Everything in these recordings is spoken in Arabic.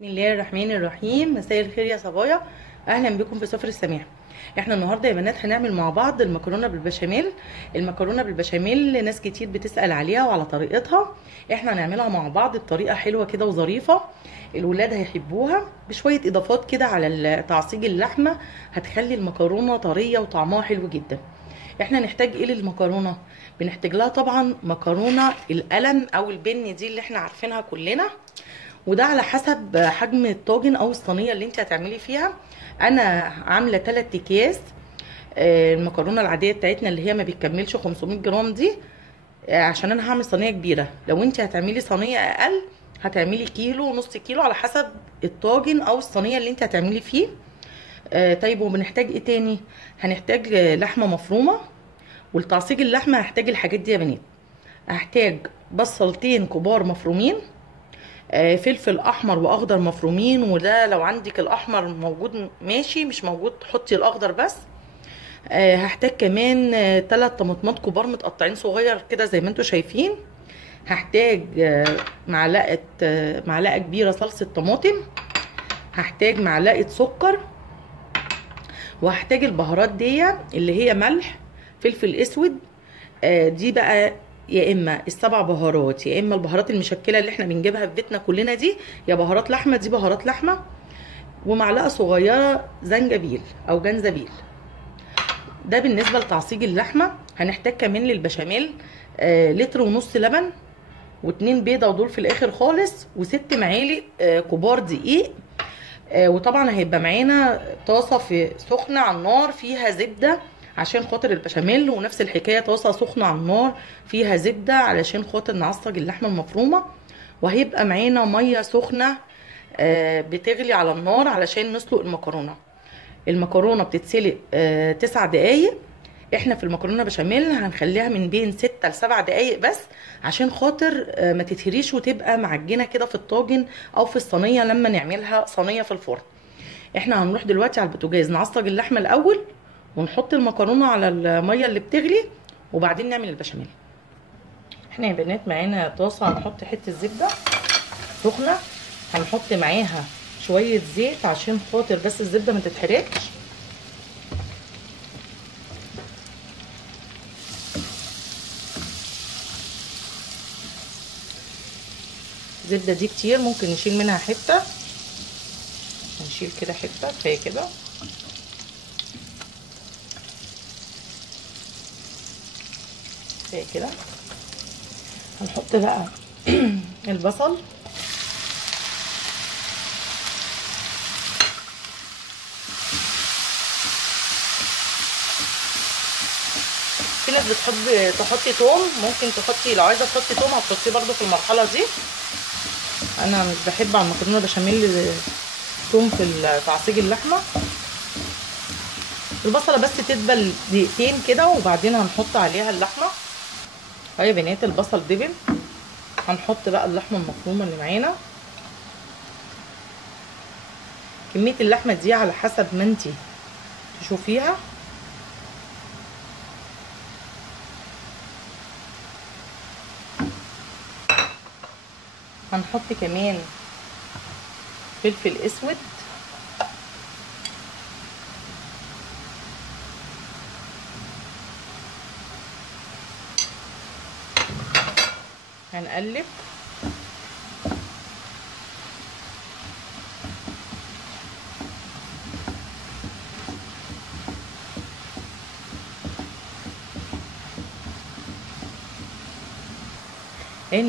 بسم الله الرحمن الرحيم. مساء الخير يا صبايا، اهلا بكم في سفر السماح. احنا النهارده يا بنات هنعمل مع بعض المكرونه بالبشاميل. المكرونه بالبشاميل ناس كتير بتسال عليها وعلى طريقتها. احنا هنعملها مع بعض بطريقه حلوه كده وظريفه، الولاد هيحبوها بشويه اضافات كده على تعصيج اللحمه، هتخلي المكرونه طريه وطعمها حلو جدا. احنا نحتاج ايه للمكرونه؟ بنحتاج لها طبعا مكرونه القلم او البن دي اللي احنا عارفينها كلنا، وده على حسب حجم الطاجن او الصينيه اللي انت هتعملي فيها. انا عامله 3 اكياس المكرونه العاديه بتاعتنا اللي هي ما بتكملش 500 جرام دي، عشان انا هعمل صينيه كبيره. لو انت هتعملي صينيه اقل هتعملي كيلو ونص كيلو على حسب الطاجن او الصينيه اللي انت هتعملي فيه. طيب وبنحتاج ايه تاني؟ هنحتاج لحمه مفرومه، والتعصيج اللحمه هحتاج الحاجات دي يا بنات. هحتاج بصلتين كبار مفرومين، فلفل احمر واخضر مفرومين، وده لو عندك الاحمر موجود ماشي، مش موجود حطي الاخضر بس. هحتاج كمان 3 طماطمات كبار متقطعين صغير كده زي ما انتم شايفين. هحتاج معلقه كبيره صلصه طماطم. هحتاج معلقه سكر، وهحتاج البهارات دي اللي هي ملح، فلفل اسود، دي بقى يا اما السبع بهارات يا اما البهارات المشكله اللي احنا بنجيبها في بيتنا كلنا دي، يا بهارات لحمه، دي بهارات لحمه، ومعلقه صغيره زنجبيل او جنزبيل. ده بالنسبه لتعصيج اللحمه. هنحتاج كمان للبشاميل لتر ونص لبن، و2 بيضه ودول في الاخر خالص، و6 معالق كبار دقيق. وطبعا هيبقى معانا طاسه سخنه على النار فيها زبده عشان خاطر البشاميل، ونفس الحكايه طاسه سخنه على النار فيها زبده علشان خاطر نعصج اللحمه المفرومه. وهيبقى معانا ميه سخنه بتغلي على النار علشان نسلق المكرونه. المكرونه بتتسلق 9 دقايق. احنا في المكرونه بشاميل هنخليها من بين 6 ل 7 دقايق بس، عشان خاطر ما تتهريش وتبقى معجنه كده في الطاجن او في الصينيه لما نعملها صينيه في الفرن. احنا هنروح دلوقتي على البوتاجاز نعصج اللحمه الاول، ونحط المكرونه على الميه اللي بتغلي، وبعدين نعمل البشاميل. احنا يا بنات معانا طاسه هنحط حته زبده سخنه، هنحط معاها شويه زيت عشان خاطر بس الزبده ما تتحرقش. الزبده دي كتير، ممكن نشيل منها حته، نشيل كده حته كفايه كده. كفايه كده. هنحط بقى البصل، في ناس بتحب تحطي توم، ممكن تحطي لو عايزه تحطي توم هتحطيه برده في المرحله دي. انا مش بحب على المكرونه بشاميل توم في تعصيج اللحمه. البصله بس تدبل دقيقتين كده وبعدين هنحط عليها اللحمه. اهي يا بنات البصل دبل، هنحط بقى اللحمه المفرومه اللي معانا. كميه اللحمه دي على حسب ما انتي تشوفيها. هنحط كمان فلفل اسود، هنقلب. اهي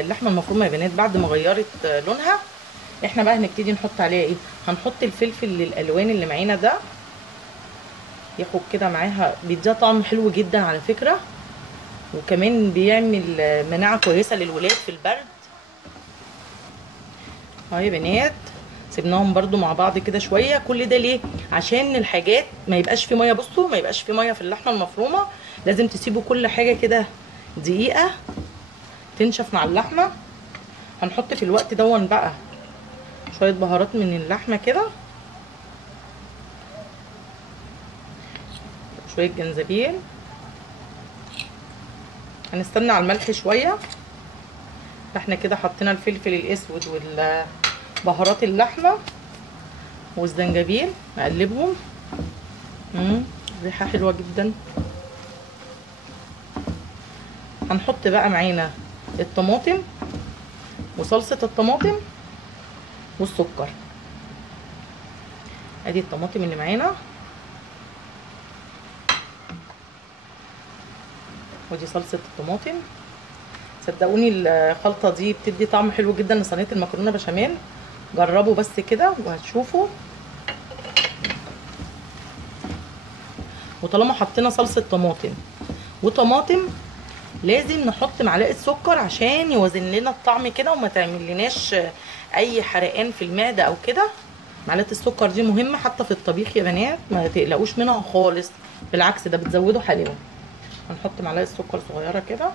اللحمه المفرومه يا بنات بعد ما غيرت لونها، احنا بقى هنبتدي نحط عليها ايه؟ هنحط الفلفل الالوان اللي معانا ده، ياخد كده معاها، بيديها طعم حلو جدا على فكره، وكمان بيعمل مناعه كويسه للولاد في البرد. اهي يا بنات سيبناهم برده مع بعض كده شويه. كل ده ليه؟ عشان الحاجات ما يبقاش في ميه. بصوا ما يبقاش في ميه في اللحمه المفرومه، لازم تسيبوا كل حاجه كده دقيقه تنشف مع اللحمه. هنحط في الوقت دون بقى شويه بهارات من اللحمه كده، شويه جنزبيل. هنستنى على الملح شويه. احنا كده حطينا الفلفل الاسود بهارات اللحمه والزنجبيل، اقلبهم. ريحه حلوه جدا. هنحط بقى معانا الطماطم وصلصه الطماطم والسكر. ادي الطماطم اللي معانا، ودي صلصه الطماطم. صدقوني الخلطه دي بتدي طعم حلو جدا لصينيه المكرونه بشاميل. جربوا بس كده وهتشوفوا. وطالما حطينا صلصه طماطم وطماطم، لازم نحط معلقه سكر عشان يوازن لنا الطعم كده وما تعمل لناش اي حرقان في المعده او كده. معلقه السكر دي مهمه حتى في الطبيخ يا بنات، ما تقلقوش منها خالص، بالعكس ده بتزودوا حلاوه. هنحط معلقه سكر صغيره كده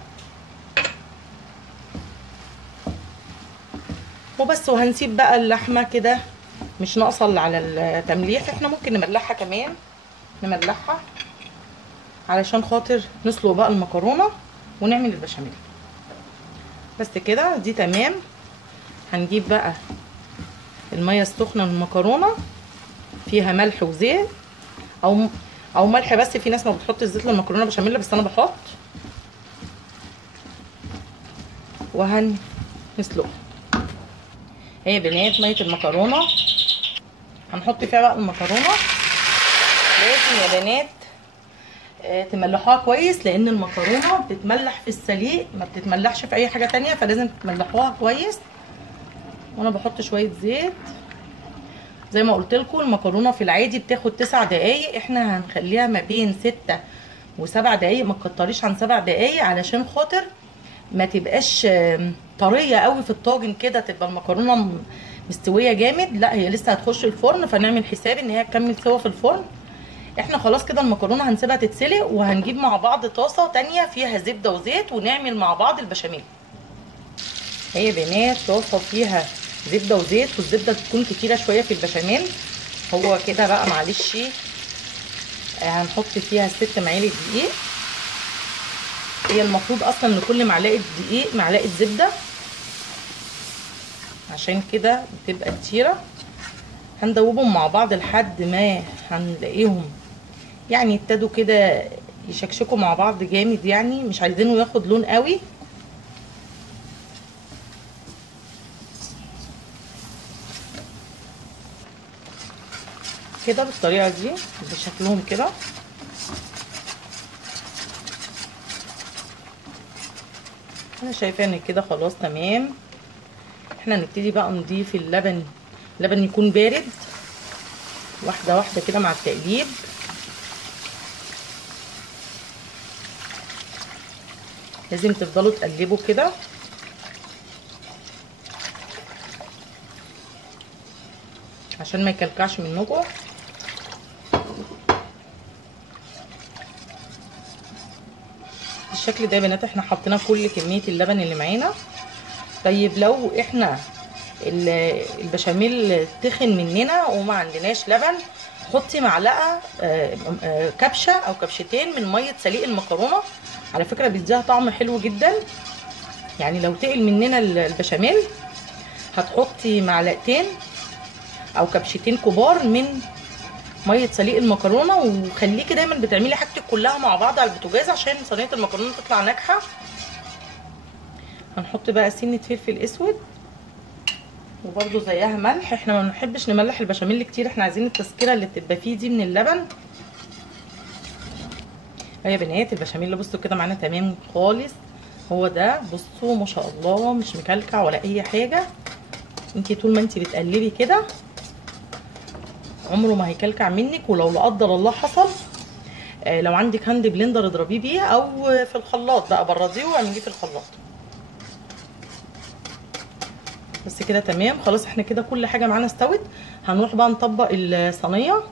وبس. وهنسيب بقى اللحمه كده مش ناقصه على التمليح. احنا ممكن نملحها كمان، نملحها علشان خاطر نسلق بقى المكرونه ونعمل البشاميل. بس كده دي تمام. هنجيب بقى الميه السخنه من المكرونه، فيها ملح وزيت او ملح بس. في ناس ما بتحط الزيت للمكرونه بشاميل، بس انا بحط. وهنسلقها. هي يا بنات ميه المكرونه هنحط فيها بقى المكرونه. لازم يا بنات تملحوها كويس، لان المكرونه بتتملح في السليق، ما بتتملحش في اي حاجه تانية، فلازم تملحوها كويس. وانا بحط شويه زيت. زي ما قلت لكم المكرونه في العادي بتاخد 9 دقايق، احنا هنخليها ما بين 6 و7 دقايق، ما تكتريش عن 7 دقايق علشان خاطر ما تبقاش طريه قوي في الطاجن كده، تبقى المكرونه مستويه جامد. لا هي لسه هتخش الفرن، فنعمل حساب ان هي تكمل سوا في الفرن. احنا خلاص كده المكرونه هنسيبها تتسلق، وهنجيب مع بعض طاسه تانية فيها زبده وزيت ونعمل مع بعض البشاميل. هي يا بنات طاسه فيها زبده وزيت، والزبده تكون كتيره شويه في البشاميل. هو كده بقى معلش هنحط فيها 6 معالق دقيق. هي المفروض اصلا لكل معلقه دقيق معلقه زبده، عشان كده بتبقى كتيره. هندوبهم مع بعض لحد ما هنلاقيهم يعني ابتدوا كده يشكشكوا مع بعض جامد، يعني مش عايزينه ياخد لون قوي. كده بالطريقه دي بشكلهم كده. انا شايفه ان كده خلاص تمام. احنا نبتدي بقى نضيف اللبن. اللبن يكون بارد، واحده واحده كده مع التقليب. لازم تفضلوا تقلبوا كده عشان ما يكلكعش منكم. بالشكل ده يا بنات احنا حطينا كل كميه اللبن اللي معانا. طيب لو احنا البشاميل تخن مننا وما عندناش لبن، حطي معلقه كبشه او كبشتين من ميه سليق المكرونه. على فكره بيديها طعم حلو جدا. يعني لو تقل مننا البشاميل هتحطي معلقتين او كبشتين كبار من ميه سليق المكرونه. وخليكي دايما بتعملي حاجتك كلها مع بعض على البوتاجاز عشان صينيه المكرونه تطلع ناجحه. هنحط بقى سنه فلفل اسود وبرده زيها ملح. احنا ما بنحبش نملح البشاميل كتير، احنا عايزين التسكيره اللي بتبقى فيه دي من اللبن. يا بنات البشاميل بصوا كده معانا تمام خالص. هو ده بصوا ما شاء الله، مش مكلكع ولا اي حاجه. انتي طول ما انتي بتقلبي كده عمره ما هيكلكع منك. ولو لا قدر الله حصل، لو عندك هاند بلندر اضربيه بيه، او في الخلاط بقى برديه واعمليه في الخلاط. بس كده تمام خلاص. احنا كده كل حاجه معانا استوت. هنروح بقى نطبق الصينيه.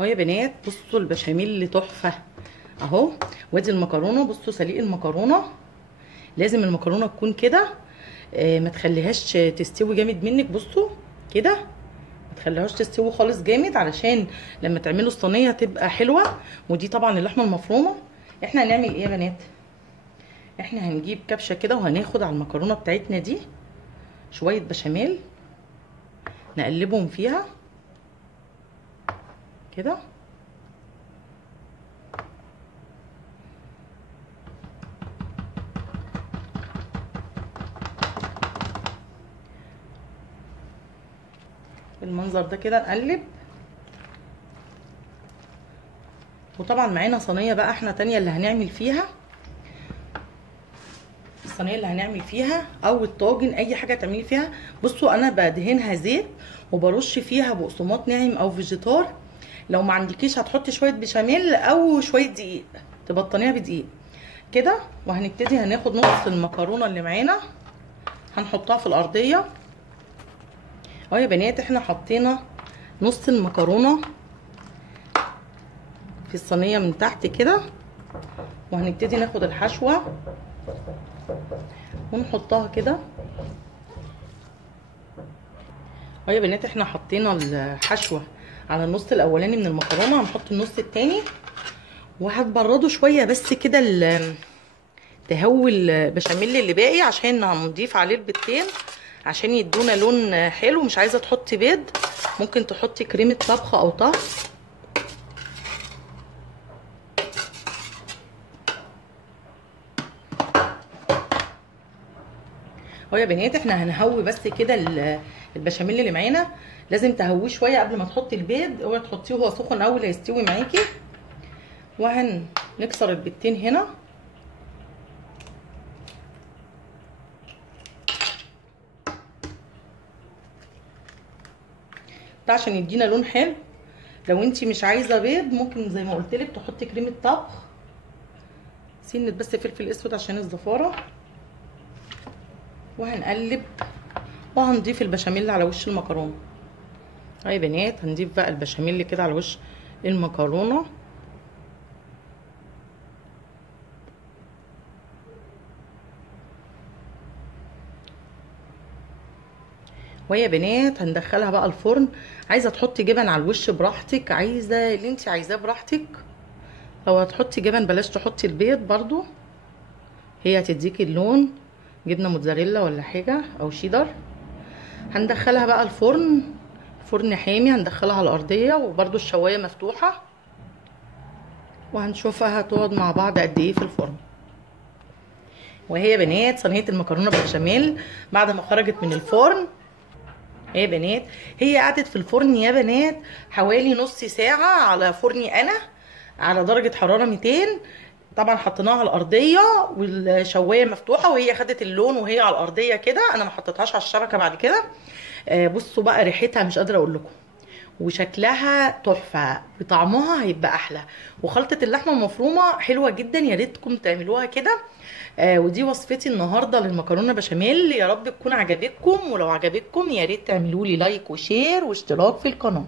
اهو يا بنات بصوا البشاميل تحفه اهو. وادي المكرونه بصوا سليق المكرونه. لازم المكرونه تكون كده، ما تخليهاش تستوي جامد منك. بصوا كده ما تخليهاش تستوي خالص جامد علشان لما تعملوا الصينيه تبقى حلوه. ودي طبعا اللحمه المفرومه. احنا هنعمل ايه يا بنات؟ احنا هنجيب كبشه كده وهناخد على المكرونه بتاعتنا دي شويه بشاميل نقلبهم فيها كده. بالمنظر ده كده نقلب. وطبعا معانا صينيه بقى احنا تانية اللي هنعمل فيها، الصينيه اللي هنعمل فيها او الطاجن، اي حاجه تعملي فيها. بصوا انا بدهنها زيت وبرش فيها بقسماط ناعم او فيجيتار. لو ما عندكيش هتحطي شويه بشاميل او شويه دقيق، تبطنيها بدقيق كده. وهنبتدي هناخد نص المكرونه اللي معانا هنحطها في الارضيه اهو يا بنات. احنا حطينا نص المكرونه في الصينيه من تحت كده، وهنبتدي ناخد الحشوه ونحطها كده اهو يا بنات. احنا حطينا الحشوه على النص الاولاني من المكرونه، هنحط النص التاني وهتبرده شويه بس كده تهوي البشاميل اللي باقي، عشان هنضيف عليه البيضتين عشان يدونا لون حلو. مش عايزه تحطي بيض، ممكن تحطي كريمه طبخ او طهي. اهو يا بنات احنا هنهوي بس كده البشاميل اللي معانا. لازم تهويه شويه قبل ما تحطي البيض، اوعي تحطيه وهو سخن قوي لا يستوي معاكي. وهنكسر البيضتين هنا ده عشان يدينا لون حلو. لو انتي مش عايزه بيض ممكن زي ما قلت لك تحطي كريمه طبخ، سنه بس فلفل اسود عشان الزفاره. وهنقلب وهنضيف البشاميل على وش المكرونه. يا بنات هنضيف بقى البشاميل كده على وش المكرونه. ويا بنات هندخلها بقى الفرن. عايزه تحطي جبن على الوش براحتك، عايزه اللي انت عايزاه براحتك. لو هتحطي جبن بلاش تحطي البيض برضو، هي هتديكي اللون. جبنه موتزاريلا ولا حاجه او شيدر. هندخلها بقى الفرن، فرن حامي. هندخلها على الارضيه وبرضو الشوايه مفتوحه، وهنشوفها هتقعد مع بعض قد ايه في الفرن. وهي يا بنات صينيه المكرونه بالبشاميل بعد ما خرجت من الفرن يا بنات، هي قعدت في الفرن يا بنات حوالي نص ساعه على فرني انا على درجه حراره 200. طبعا حطيناها على الارضيه والشوايه مفتوحه، وهي خدت اللون وهي على الارضيه كده. انا ما حطيتهاش على الشبكه بعد كده. بصوا بقى ريحتها مش قادره اقول لكم، وشكلها تحفه، وطعمها هيبقى احلى. وخلطه اللحمه المفرومه حلوه جدا، يا ريتكم تعملوها كده. ودي وصفتي النهارده للمكرونه بشاميل. يا رب تكون عجبتكم، ولو عجبتكم يا ريت تعملوا لي لايك وشير واشتراك في القناه.